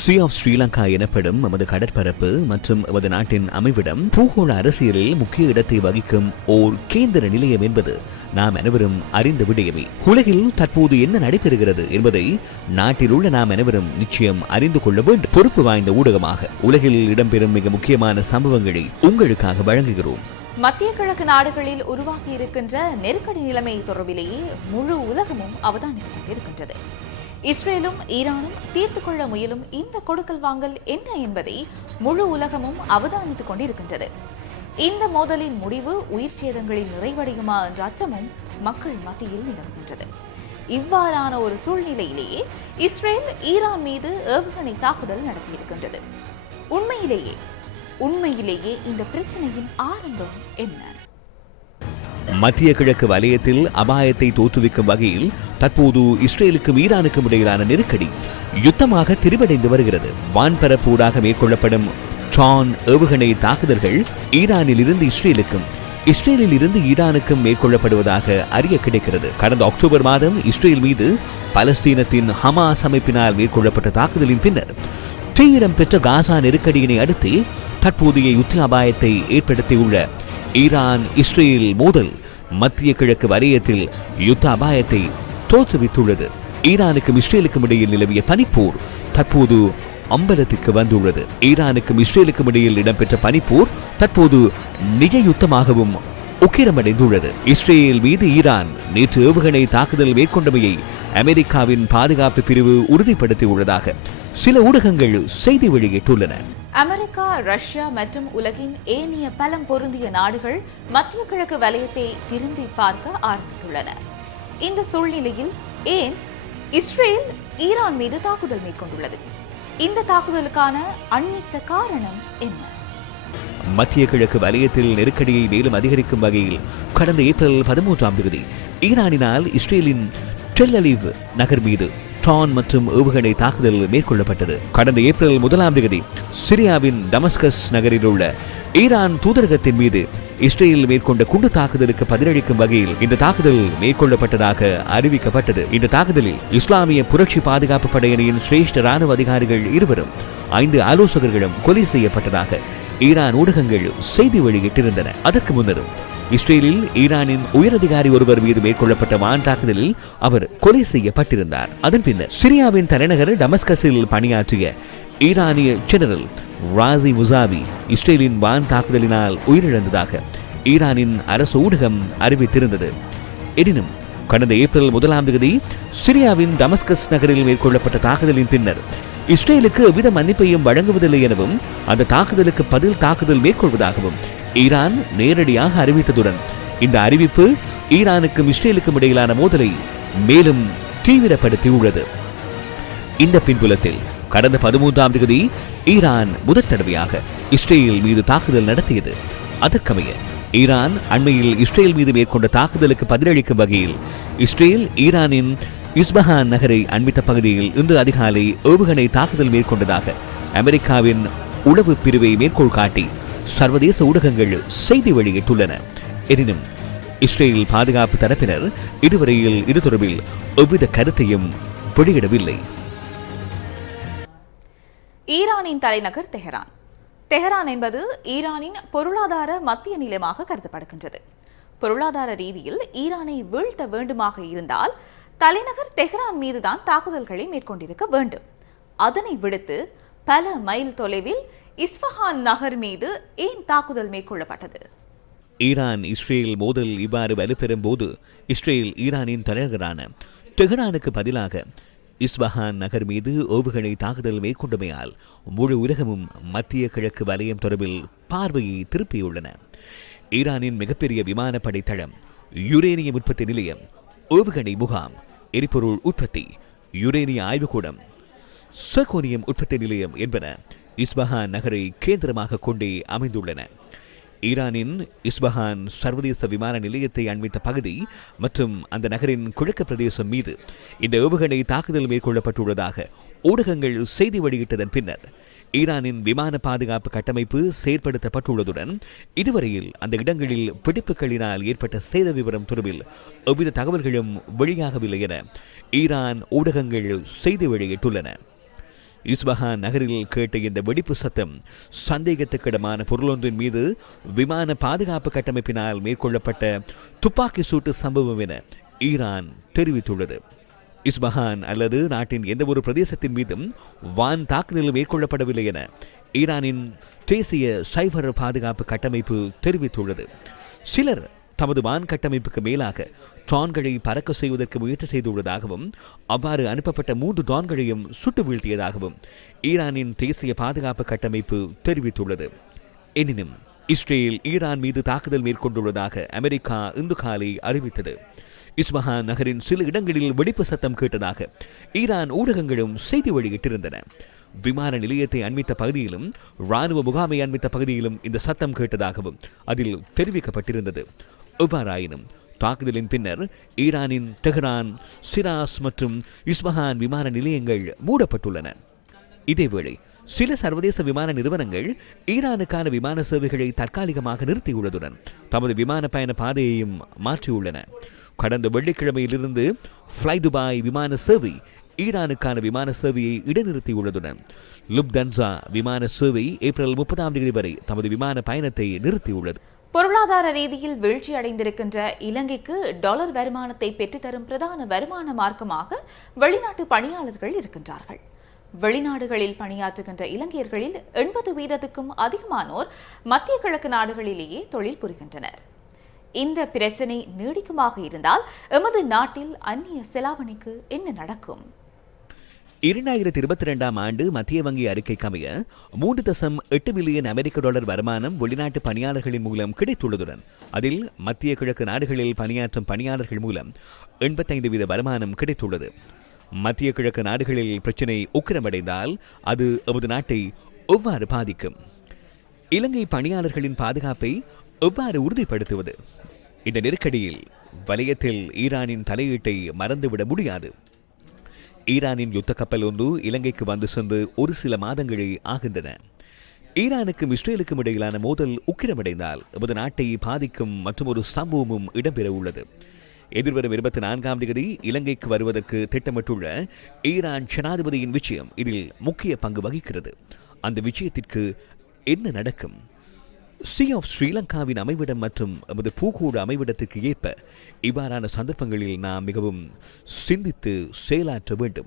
C of Sri Lanka எனப்படும் நமது கடற்பரப்பு மற்றும் நமது நாட்டின் அமைவிடம் பூகோள அரசியலில் முக்கிய இடத்தை வகிக்கும் ஓர் கேந்திர நிலையம் என்பது நாம் அனைவரும் அறிந்த விடயமே. உலகில் தற்போது என்ன நடைபெறுகிறது என்பதை நாட்டில் உள்ள நாம் அனைவரும் நிச்சயம் அறிந்து கொள்ள வேண்டும். பொறுப்பு வாய்ந்த ஊடகமாக உலகில் இடம்பெறும் மிக முக்கியமான சம்பவங்களை உங்களுக்காக வழங்குகிறோம். மத்திய கிழக்கு நாடுகளில் உருவாகி இருக்கின்ற நெருக்கடி நிலைமை தொடர்பிலேயே முழு உலகமும் அவதானித்துக் கொண்டிருக்கின்றது. இஸ்ரேலும் ஈரானும் தீர்த்து கொள்ள முயலும் இந்த கொடுக்கல் வாங்கல் என்ன என்பதை முழு உலகமும் அவதானித்துக் கொண்டிருக்கின்றது. இந்த மோதலின் முடிவு உயிர் சேதங்களில் நிறைவடையுமா என்ற அச்சமும் மக்கள் மத்தியில் நிலவுகின்றது. இவ்வாறான ஒரு சூழ்நிலையிலேயே இஸ்ரேல் ஈரான் மீது ஏவுகணை தாக்குதல் நடத்தியிருக்கின்றது. உண்மையிலேயே உண்மையிலேயே இந்த பிரச்சனையின் ஆரம்பம் என்ன? மத்திய கிழக்கு வலயத்தில் அபாயத்தை தோற்றுவிக்கும் வகையில் தற்போது இஸ்ரேலுக்கும் ஈரானுக்கும் இடையிலான நெருக்கடி யுத்தமாக திரிவடைந்து வருகிறது. வான்பரப்பூடாக மேற்கொள்ளப்படும் டான் ஏவுகணை தாக்குதல்கள் ஈரானில் இருந்து இஸ்ரேலுக்கும் இஸ்ரேலில் இருந்து ஈரானுக்கும் மேற்கொள்ளப்படுவதாக அறிய கிடைக்கிறது. கடந்த அக்டோபர் மாதம் இஸ்ரேல் மீது பலஸ்தீனத்தின் ஹமாஸ் அமைப்பினால் மேற்கொள்ளப்பட்ட தாக்குதலின் பின்னர் தீவிரம் பெற்ற காசா நெருக்கடியினை அடுத்து தற்போதைய யுத்த அபாயத்தை ஏற்படுத்தியுள்ள ஈரான் இஸ்ரேல் மோதல் மத்திய கிழக்கு வலயத்தில் யுத்த அபாயத்தை தோற்றுவித்துள்ளது. ஈரானுக்கும் இஸ்ரேலுக்கும் இடையில் நிலவிய பனிப்போர் தற்போது அம்பலத்திற்கு வந்துள்ளது. ஈரானுக்கும் இஸ்ரேலுக்கும் இடையில் இடம்பெற்ற பனிப்போர் தற்போது நிஜ யுத்தமாகவும் உக்கிரமடைந்துள்ளது. இஸ்ரேல் மீது ஈரான் நேற்று ஏவுகணை தாக்குதல் மேற்கொண்டமையை அமெரிக்காவின் பாதுகாப்பு பிரிவு உறுதிப்படுத்தியுள்ளதாக சில ஊடகங்கள் செய்தி வெளியிட்டுள்ளன. அமெரிக்கா ரஷ்யா மற்றும் உலகின் ஏனைய பலம் பொருந்திய நாடுகள் மத்திய கிழக்கு வலயத்தை திரும்பி பார்க்க ஆரம்பித்துள்ளன. இந்த சூழ்நிலையில் ஏன் இஸ்ரேல் ஈரான் மீது தாக்குதல் மேற்கொண்டுள்ளது? இந்த தாக்குதலுக்கான அண்மித்த காரணம் என்ன? மத்திய கிழக்கு வலயத்தில் நெருக்கடியை மேலும் அதிகரிக்கும் வகையில் கடந்த ஏப்ரல் பதிமூன்றாம் தேதி ஈரானினால் இஸ்ரேலின் டெல்லலிவ் நகர் மீது டான் மற்றும் ஏவுகணை தாக்குதல் மேற்கொள்ளப்பட்டது. கடந்த ஏப்ரல் முதலாம் தேதி சிரியாவின் டமஸ்கஸ் நகரில் உள்ள ஈரான் தூதரகத்தின் மீது இஸ்ரேல் மேற்கொண்ட குண்டு தாக்குதலுக்கு பதிலளிக்கும் வகையில் இந்த தாக்குதல் மேற்கொள்ளப்பட்டதாக அறிவிக்கப்பட்டது. இந்த தாக்குதலில் இஸ்லாமிய புரட்சி பாதுகாப்பு படையணியின் சிரேஷ்ட ராணுவ அதிகாரிகள் இருவரும் ஐந்து ஆலோசகர்களும் கொலை செய்யப்பட்டதாக ஈரான் ஊடகங்கள் செய்தி வெளியிட்டிருந்தன. அதற்கு முன்னரும் இஸ்ரேலில் ஈரானின் உயரதிகாரி ஒருவர் மீது மேற்கொள்ளப்பட்ட வான் தாக்குதலில் அவர் கொலை செய்யப்பட்டிருந்தார். அதன் பின்னர் சிரியாவின் தலைநகர் டமஸ்கஸில் பணியாற்றிய ஈரானிய ஜெனரல் ராசி முசாவி இஸ்ரேலின் வான் தாக்குதலினால் உயிரிழந்ததாக ஈரானின் அரசு ஊடகம் அறிவித்திருந்தது. எனினும் கடந்த ஏப்ரல் முதலாம் தேதி சிரியாவின் டமஸ்கஸ் நகரில் மேற்கொள்ளப்பட்ட தாக்குதலின் பின்னர் இஸ்ரேலுக்கு எவ்வித மன்னிப்பையும் வழங்குவதில்லை எனவும் அந்த தாக்குதலுக்கு பதில் தாக்குதல் மேற்கொள்வதாகவும் ஈரான் நேரடியாக அறிவித்ததுடன் இந்த அறிவிப்பு ஈரானுக்கும் இஸ்ரேலுக்கும் இடையிலான மோதலை மேலும் தீவிரப்படுத்தியுள்ளது. இந்த பின்புலத்தில் கடந்த பதிமூன்றாம் தேதி ஈரான் முதற் தடவையாக இஸ்ரேல் மீது தாக்குதல் நடத்தியது. அதற்கமைய ஈரான் அண்மையில் இஸ்ரேல் மீது மேற்கொண்ட தாக்குதலுக்கு பதிலளிக்கும் வகையில் இஸ்ரேல் ஈரானின் இஸ்பஹான் நகரை அண்மித்த பகுதியில் இன்று அதிகாலை ஏவுகணை தாக்குதல் மேற்கொண்டதாக அமெரிக்காவின் உளவு பிரிவை மேற்கோள் காட்டி சர்வதேச ஊடகங்கள் செய்தி வெளியிட்டுள்ளன. எனினும் இஸ்ரேல் பாதுகாப்பு தரப்பினர் இதுவரையில் இது தொடர்பில் எவ்வித கருத்தையும் வெளியிடவில்லை. ஈரானின் தலைநகர் தெஹரான். தெஹரான் என்பது ஈரானின் பொருளாதார மத்திய நிலையமாக கருதப்படுகின்றது. பொருளாதார ரீதியில் ஈரானை வீழ்த்த வேண்டுமாக இருந்தால் தலைநகர் தெஹ்ரான் மீதுதான் தாக்குதல்களை மேற்கொண்டிருக்க வேண்டும். அதனை விடுத்து பல மைல் தொலைவில் இஸ்ஃபஹான் நகர் மீது ஏன் தாக்குதல் மேற்கொள்ளப்பட்டது? ஈரான் இஸ்ரேல் மோதல் இவ்வாறு வலுப்பெறும் போது இஸ்ரேல் ஈரானின் தலைநகரான தெஹ்ரானுக்கு பதிலாக இஸ்பஹான் நகர் மீது ஓவுகளை தாக்குதல் மேற்கொண்டமையால் முழு உலகமும் மத்திய கிழக்கு வலயம் தொடர்பில் பார்வையை திருப்பியுள்ளன. ஈரானின் மிகப்பெரிய விமானப்படை தளம் யுரேனியம் உற்பத்தி நிலையம் ஓவுகணை முகாம் எரிபொருள் உற்பத்தி யுரேனிய ஆய்வுக்கூடம் சகோனியம் உற்பத்தி நிலையம் என்பன இஸ்பஹான் நகரை கேந்திரமாக கொண்டே அமைந்துள்ளன. ஈரானின் இஸ்பஹான் சர்வதேச விமான நிலையத்தை அண்மித்த பகுதி மற்றும் அந்த நகரின் கிழக்கு பிரதேசம் மீது இந்த ஏவுகணை தாக்குதல் மேற்கொள்ளப்பட்டுள்ளதாக ஊடகங்கள் செய்தி வெளியிட்டதன் பின்னர் ஈரானின் விமான பாதுகாப்பு கட்டமைப்பு செயற்படுத்தப்பட்டுள்ளதுடன் இதுவரையில் அந்த இடங்களில் பிடிப்புகளினால் ஏற்பட்ட சேத விவரம் தொடர்பில் எவ்வித தகவல்களும் வெளியாகவில்லை என ஈரான் ஊடகங்கள் செய்தி வெளியிட்டுள்ளன. இஸ்பஹான் நகரில் கேட்ட இந்த வெடிப்பு சத்தம் சந்தேகத்துக்கிடமான பொருளொன்றின் மீது விமான பாதுகாப்பு கட்டமைப்பினால் மேற்கொள்ளப்பட்ட துப்பாக்கி சூட்டு சம்பவம் என ஈரான் தெரிவித்துள்ளது. இஸ்பஹான் அல்லது நாட்டின் எந்த ஒரு பிரதேசத்தின் மீதும் வான் தாக்குதல் மேற்கொள்ளப்படவில்லை என ஈரானின் தேசிய சைபர் பாதுகாப்பு கட்டமைப்பு தெரிவித்துள்ளது. சிலர் தமது வான் கட்டமைப்புக்கு மேலாக ட்ரான்களை பறக்க செய்வதற்கு முயற்சி செய்துள்ளதாகவும் அவ்வாறு அனுப்பப்பட்ட மூன்று ட்ரான்களையும் சுட்டு வீழ்த்தியதாகவும் ஈரானின் தேசிய பாதுகாப்பு கட்டமைப்பு தெரிவித்துள்ளது. எனினும் இஸ்ரேல் ஈரான் மீது தாக்குதல் மேற்கொண்டுள்ளதாக அமெரிக்கா இந்து காலை அறிவித்தது. இஸ்மஹான் நகரின் சில இடங்களில் வெடிப்பு சத்தம் கேட்டதாக ஈரான் ஊடகங்களும் செய்தி வெளியிட்டிருந்தன. விமான நிலையத்தை அண்மித்த பகுதியிலும் ராணுவ முகாமை அண்மித்த பகுதியிலும் இந்த சத்தம் கேட்டதாகவும் அதில் தெரிவிக்கப்பட்டிருந்தது. எவ்வாறாயினும் தாக்குதலின் பின்னர் ஈரானின் தெஹ்ரான் சிராஸ் மற்றும் இஸ்பஹான் விமான நிலையங்கள் மூடப்பட்டுள்ளன. இதேவேளை சில சர்வதேச விமான நிறுவனங்கள் ஈரானுக்கான விமான சேவைகளை தற்காலிகமாக நிறுத்தியுள்ளதுடன் தமது விமான பயண பாதையையும் மாற்றியுள்ளன. கடந்த வெள்ளிக்கிழமையிலிருந்து ஃப்ளை துபாய் விமான சேவை ஈரானுக்கான விமான சேவையை இடைநிறுத்தியுள்ளதுடன் லுப்தன்சா விமான சேவை ஏப்ரல் முப்பதாம் தேதி வரை தமது விமான பயணத்தை நிறுத்தியுள்ளது. பொருளாதார ரீதியில் வீழ்ச்சி அடைந்திருக்கின்ற இலங்கைக்கு டாலர் வருமானத்தை பெற்றுத்தரும் பிரதான வருமான மார்க்கமாக வெளிநாட்டு பணியாளர்கள் இருக்கின்றார்கள். வெளிநாடுகளில் பணியாற்றுகின்ற இலங்கையர்களில் எண்பது வீதத்துக்கும் அதிகமானோர் மத்திய கிழக்கு நாடுகளிலேயே தொழில் புரிகின்றனர். இந்த பிரச்சனை நீடிக்குமாக இருந்தால் எமது நாட்டில் அந்நிய செலாவணிக்கு என்ன நடக்கும்? இரண்டாயிரத்தி இருபத்தி ரெண்டாம் ஆண்டு மத்திய வங்கி அறிக்கைக்கு அமைய மூன்று தசம் எட்டு பில்லியன் அமெரிக்க டாலர் வருமானம் வெளிநாட்டு பணியாளர்களின் மூலம் கிடைத்துள்ளதுடன் அதில் மத்திய கிழக்கு நாடுகளில் பணியாற்றும் பணியாளர்கள் மூலம் எண்பத்தைந்து வீத வருமானம் கிடைத்துள்ளது. மத்திய கிழக்கு நாடுகளில் பிரச்சினை உக்கிரமடைந்தால் அது எமது நாட்டை எவ்வாறு பாதிக்கும்? இலங்கை பணியாளர்களின் பாதுகாப்பை எவ்வாறு உறுதிப்படுத்துவது? இந்த நெருக்கடியில் வலயத்தில் ஈரானின் தலையீட்டை மறந்துவிட முடியாது. ஈரானின் யுத்த கப்பல் ஒன்று இலங்கைக்கு வந்து சென்று ஒரு சில மாதங்களே ஆகின்றன. ஈரானுக்கும் இஸ்ரேலுக்கும் இடையிலான மோதல் உக்கிரமடைந்தால் நமது நாட்டை பாதிக்கும் மற்றும் ஒரு சம்பவமும் இடம்பெற உள்ளது. எதிர்வரும் இருபத்தி நான்காம் தேதி இலங்கைக்கு வருவதற்கு திட்டமிட்டுள்ள ஈரான் ஜனாதிபதியின் விஷயம் இதில் முக்கிய பங்கு வகிக்கிறது. அந்த விஷயத்திற்கு என்ன நடக்கும்? சி ஆஃப் ஸ்ரீலங்காவின் அமைவிடம் மற்றும் எமது பூகோடு அமைவிடத்துக்கு ஏற்ப இவ்வாறான சந்தர்ப்பங்களில் நாம் மிகவும் சிந்தித்து செயலாற்ற வேண்டும்.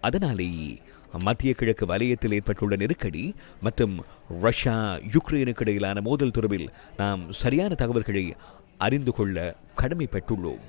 அதனாலேயே மத்திய கிழக்கு வலயத்தில் ஏற்பட்டுள்ள நெருக்கடி மற்றும் ரஷ்யா யுக்ரைனுக்கு இடையிலான மோதல் தொடர்பில் நாம் சரியான தகவல்களை அறிந்து கொள்ள கடமைப்பட்டுள்ளோம்.